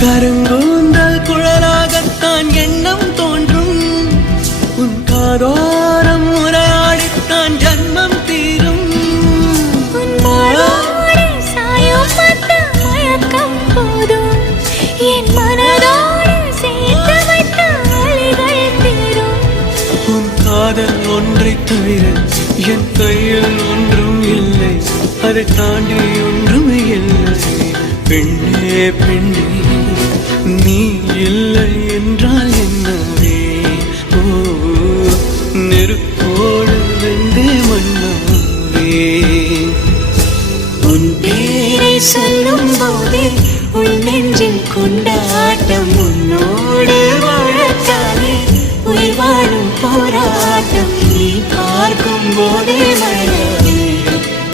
கருங்கூந்தல் குழலாகத்தான் எண்ணம் தோன்றும். உன் காதோரம் உரையாடித்தான் ஜன்மம் தீரும். என் மனதோடு சேர்த்து வைத்த அலைகள் தீரும். உன் காதல் ஒன்றை தவிர என் கையில் ஒன்றும் இல்லை, அதை தாண்டி ஒன்றும் இல்லை. பெண்ணே பெண்ணே நீ இல்லை என்றால் என்னவே? ஓ நெருப்போடு வெந்தே மண்ணாவே. உன் பேரை சொல்லும் போதே உன்